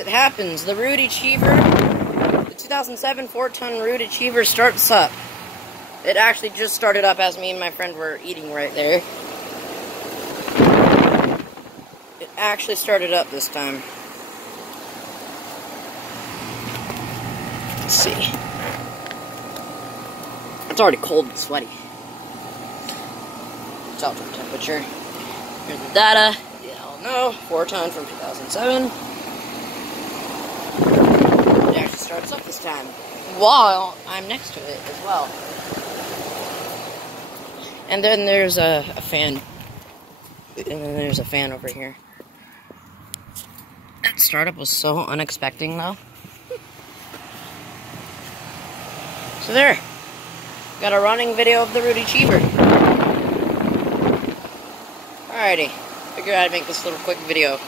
It happens. The Ruud Achiever, the 2007 4-ton Ruud Achiever starts up. It actually just started up as me and my friend were eating right there. It actually started up this time. Let's see. It's already cold and sweaty. It's outdoor temperature. Here's the data. You all know, 4-ton from 2007. It actually starts up this time, while I'm next to it as well. And then there's a fan. And then there's a fan over here. That startup was so unexpected, though. So there. Got a running video of the Ruud Achiever. Alrighty. Figured I'd make this little quick video.